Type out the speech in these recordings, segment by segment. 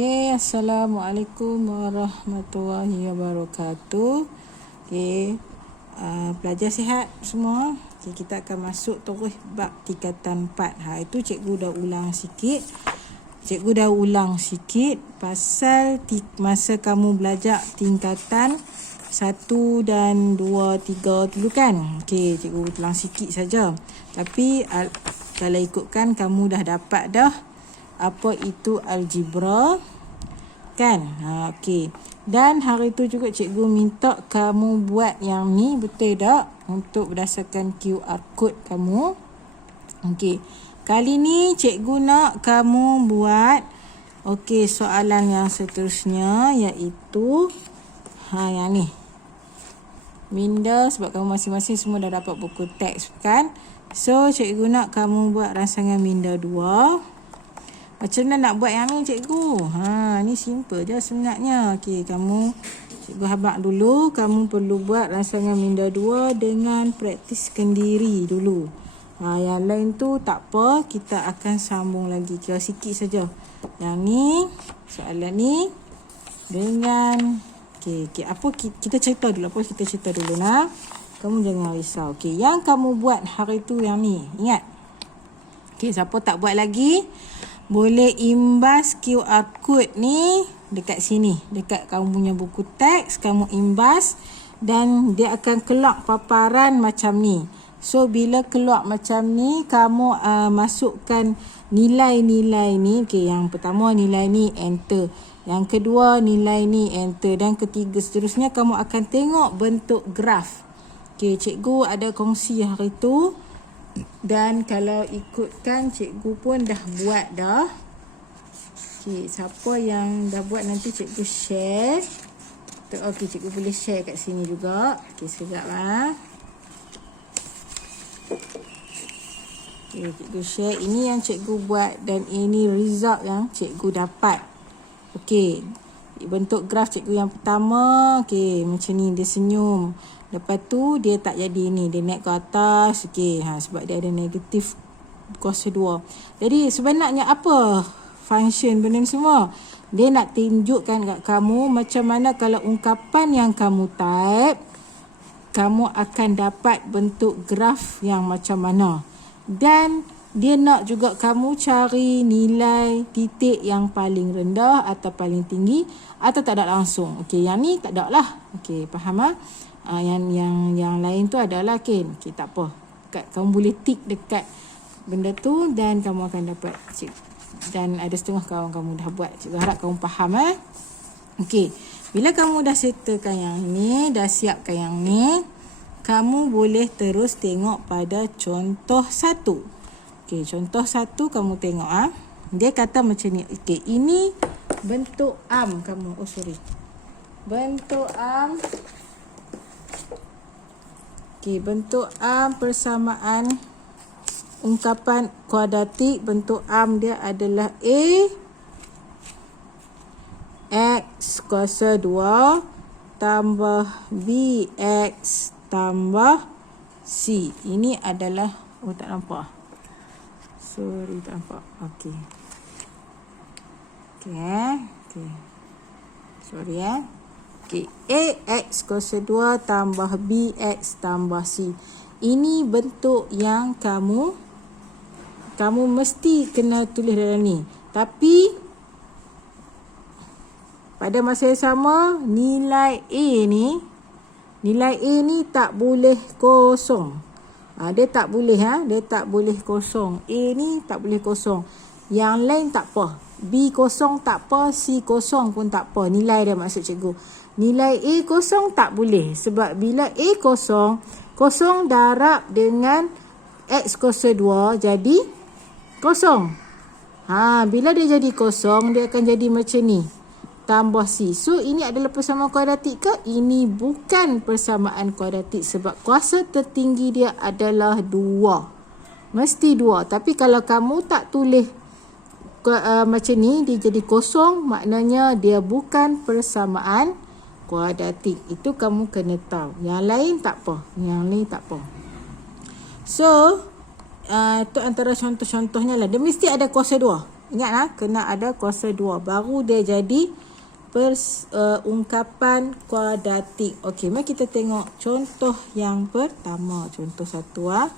Okey, Assalamualaikum warahmatullahi wabarakatuh. Okey, pelajar sihat semua. Okey, kita akan masuk terus bab tingkatan 4. Itu cikgu dah ulang sikit. Pasal masa kamu belajar tingkatan 1 dan 2, 3 dulu kan. Okey, cikgu ulang sikit saja. Tapi kalau ikutkan kamu dah dapat dah apa itu algebra kan. Okey. Dan hari tu juga cikgu minta kamu buat yang ni, betul tak? Untuk berdasarkan QR code kamu. Okey. Kali ni cikgu nak kamu buat soalan yang seterusnya, iaitu yang ni. Minda, sebab kamu masing-masing semua dah dapat buku teks kan. So cikgu nak kamu buat rangsangan minda 2. Macam mana nak buat yang ni cikgu? Ni simple je sebenarnya. Okey, cikgu habaq dulu, kamu perlu buat rangsangan minda 2 dengan praktiskan diri dulu. Yang lain tu tak apa, kita akan sambung lagi. Kira sikit saja. Yang ni, soalan ni dengan kita cerita dulu. Kamu jangan risau. Okey, yang kamu buat hari tu yang ni, ingat. Okey, siapa tak buat lagi, boleh imbas QR code ni dekat sini. Dekat kamu punya buku teks, kamu imbas dan dia akan keluar paparan macam ni. So, bila keluar macam ni, kamu masukkan nilai-nilai ni. Okey, yang pertama nilai ni, enter. Yang kedua nilai ni, enter. Dan ketiga seterusnya, kamu akan tengok bentuk graf. Okey, cikgu ada kongsi hari tu. Dan kalau ikutkan, cikgu pun dah buat dah. Okey, siapa yang dah buat nanti cikgu share. Okey, cikgu boleh share kat sini juga. Okey, sekejap Okey, cikgu share. Ini yang cikgu buat dan ini result yang cikgu dapat. Okey, bentuk graf cikgu yang pertama. Okey, macam ni, dia senyum. Lepas tu dia tak jadi ni, dia naik ke atas. Okey, sebab dia ada negatif kuasa 2. Jadi sebenarnya apa function benda ni semua? Dia nak tunjukkan kat kamu macam mana kalau ungkapan yang kamu type, kamu akan dapat bentuk graf yang macam mana. Dan dia nak juga kamu cari nilai titik yang paling rendah atau paling tinggi atau tak ada langsung. Okey, yang ni tak ada lah. Okey, faham ? Yang lain tu adalah okey, tak apa. Kamu boleh tick dekat benda tu dan kamu akan dapat dan ada setengah kawan kamu dah buat. Cikgu harap kamu faham Okey, bila kamu dah settlekan yang ni, dah siapkan yang ni, kamu boleh terus tengok pada contoh 1. Okey, contoh 1 kamu tengok Dia kata macam ni. Okey, ini bentuk kamu. Bentuk bentuk persamaan ungkapan kuadratik. Bentuk dia adalah A X kuasa 2 tambah B X tambah C. Ini adalah, tak nampak. Sorry, tak nampak. Okey. Sorry Okey, AX kuasa 2 tambah BX tambah C. Ini bentuk yang kamu mesti kena tulis dalam ni. Tapi pada masa yang sama, nilai A ni tak boleh kosong. Dia tak boleh kosong. A ni tak boleh kosong. Yang lain tak apa. B kosong tak apa, C kosong pun tak apa. Nilai dia maksud cikgu. Nilai A kosong tak boleh. Sebab bila A kosong darab dengan X kuasa 2 jadi kosong. Bila dia jadi kosong, dia akan jadi macam ni. Tambah C. So, ini adalah persamaan kuadratik ke? Ini bukan persamaan kuadratik sebab kuasa tertinggi dia adalah 2. Mesti 2. Tapi kalau kamu tak tulis macam ni, dia jadi kosong, maknanya dia bukan persamaan kuadratik. Itu kamu kena tahu. Yang lain tak apa. So, itu antara contoh-contohnya lah. Dia mesti ada kuasa 2. Ingat kena ada kuasa 2. Baru dia jadi ungkapan kuadratik. Okey, mari kita tengok contoh yang pertama. Contoh 1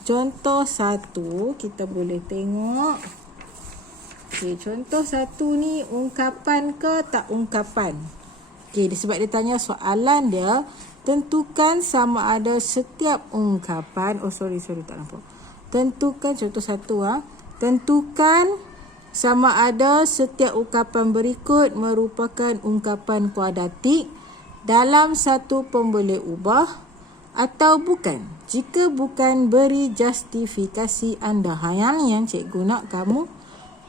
Contoh 1 kita boleh tengok. Okey, contoh 1 ni ungkapan ke tak ungkapan? Okey, sebab dia tanya soalan dia, tentukan sama ada setiap ungkapan. Tak nampak. Tentukan contoh 1 Tentukan sama ada setiap ungkapan berikut merupakan ungkapan kuadratik dalam satu pemboleh ubah atau bukan. Jika bukan, beri justifikasi anda. Yang cikgu nak kamu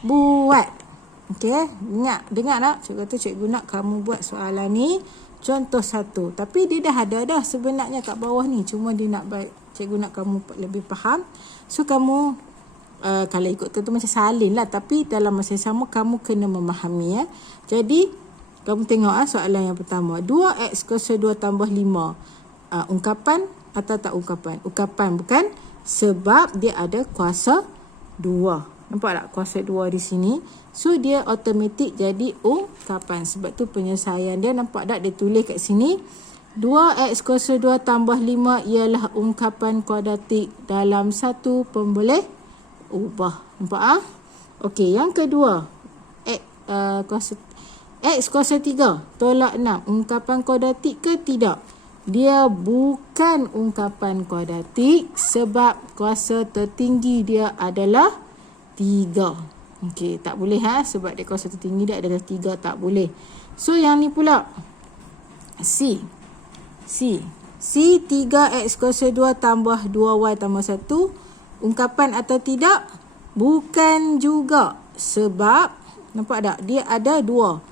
buat. Okey, dengar tak? Cikgu kata cikgu nak kamu buat soalan ni contoh 1. Tapi dia dah ada dah sebenarnya kat bawah ni. Cuma dia nak cikgu nak kamu lebih faham. So kamu kalau ikut tu macam salin lah. Tapi dalam masa yang sama kamu kena memahami. Jadi kamu tengok soalan yang pertama. 2x kuasa 2 tambah 5. Ungkapan atau tak ungkapan? Ungkapan, bukan? Sebab dia ada kuasa 2. Nampak tak kuasa 2 di sini? So dia automatik jadi ungkapan. Sebab tu penyelesaian dia, nampak tak dia tulis kat sini. 2x kuasa 2 tambah 5 ialah ungkapan kuadratik dalam satu pemboleh ubah. Nampak Okey, yang kedua. X kuasa 3 tolak 6. Ungkapan kuadratik ke tidak? Dia bukan ungkapan kuadratik sebab kuasa tertinggi dia adalah 3. Okey, tak boleh sebab dia kuasa tertinggi dia adalah 3, tak boleh. So yang ni pula C 3x kuasa 2 tambah 2y tambah 1 ungkapan atau tidak? Bukan juga. Sebab nampak tak dia ada 2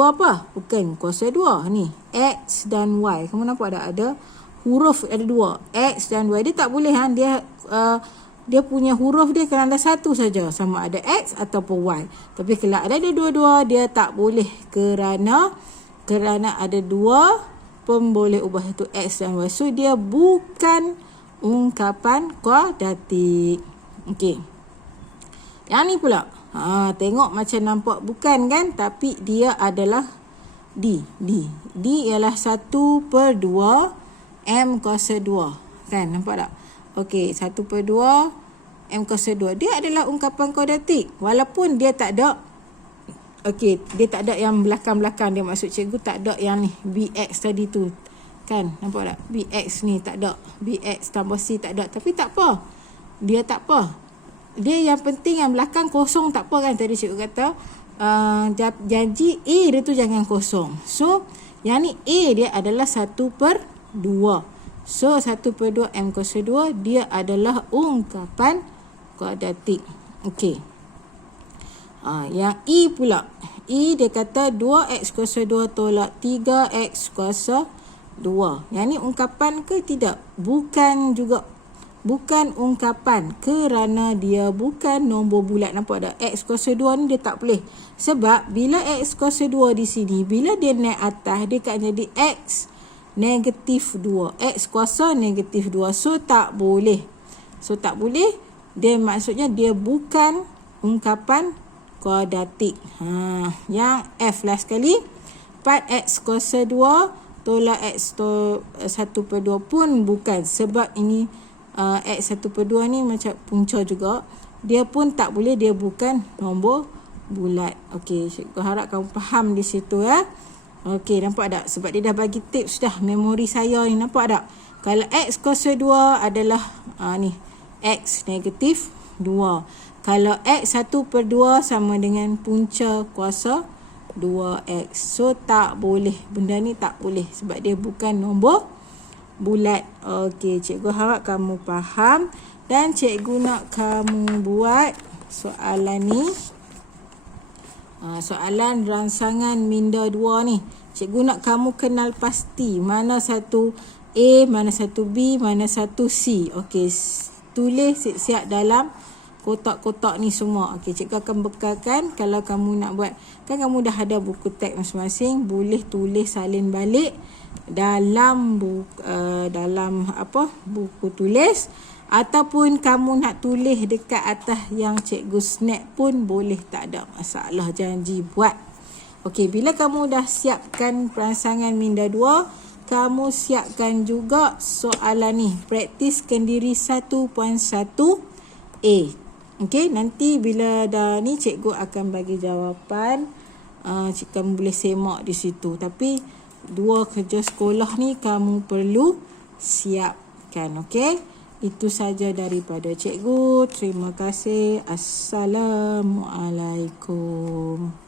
apa? Bukan kuasa 2 ni, x dan y. Kamu nampak tak ada huruf, ada 2 x dan y. Dia tak boleh dia punya huruf dia kena ada satu saja, sama ada x ataupun y. Tapi kalau ada dua-dua dia tak boleh kerana ada 2 pemboleh ubah, itu x dan y. So dia bukan ungkapan kuadratik. Okey. Yang ni pula. Tengok macam nampak bukan kan? Tapi dia adalah D. D ialah 1/2 M kuasa 2. Kan? Nampak tak? Okey, 1/2 M kuasa 2. Dia adalah ungkapan kuadratik. Walaupun dia tak ada. Okey, dia tak ada yang belakang-belakang. Dia maksud cikgu tak ada yang ni. BX tadi tu. Kan? Nampak tak? BX ni tak ada. BX tambah C tak ada. Tapi tak apa. Dia tak apa. Dia yang penting yang belakang kosong tak apa kan? Tadi cikgu kata janji A dia tu jangan kosong. So yang ni A dia adalah 1/2. So 1/2 M kuasa 2 dia adalah ungkapan kuadratik. Okey. Yang E pula. E dia kata 2x kuasa 2 tolak 3x kuasa 2. Yang ni ungkapan ke tidak? Bukan juga. Bukan ungkapan kerana dia bukan nombor bulat. Nampak tak? X kuasa 2 ni dia tak boleh. Sebab bila X kuasa 2 di sini, bila dia naik atas, dia akan jadi X negatif 2. X kuasa negatif 2. So tak boleh. Dia maksudnya dia bukan ungkapan kuadratik. Yang F lah sekali. 4x kuasa 2 tolak x 1/2 pun bukan. Sebab ini x 1/2 ni macam punca juga. Dia pun tak boleh, dia bukan nombor bulat. Okey, cikgu harap kamu faham di situ Okey, nampak tak? Sebab dia dah bagi tips dah memori saya ni, nampak tak? Kalau x kuasa 2 adalah ni x negatif 2. Kalau x 1/2 sama dengan punca kuasa 2x. So tak boleh. Benda ni tak boleh sebab dia bukan nombor bulat. Okey, cikgu harap kamu faham dan cikgu nak kamu buat soalan ni. Soalan rangsangan minda 2 ni. Cikgu nak kamu kenal pasti mana satu A, mana satu B, mana satu C. Okey, tulis siap-siap dalam kotak-kotak ni semua. Okey, cikgu akan bekalkan kalau kamu nak buat. Kan kamu dah ada buku teks masing-masing, boleh tulis salin balik dalam buku tulis Ataupun kamu nak tulis dekat atas yang cikgu snap pun boleh, tak ada masalah, janji buat. Okey, bila kamu dah siapkan rangsangan minda 2, kamu siapkan juga soalan ni, praktis kendiri 1.1a. Okey, nanti bila dah ni cikgu akan bagi jawapan. Kamu boleh semak di situ. Tapi 2 kerja sekolah ni kamu perlu siapkan. Okey, itu saja daripada cikgu. Terima kasih. Assalamualaikum.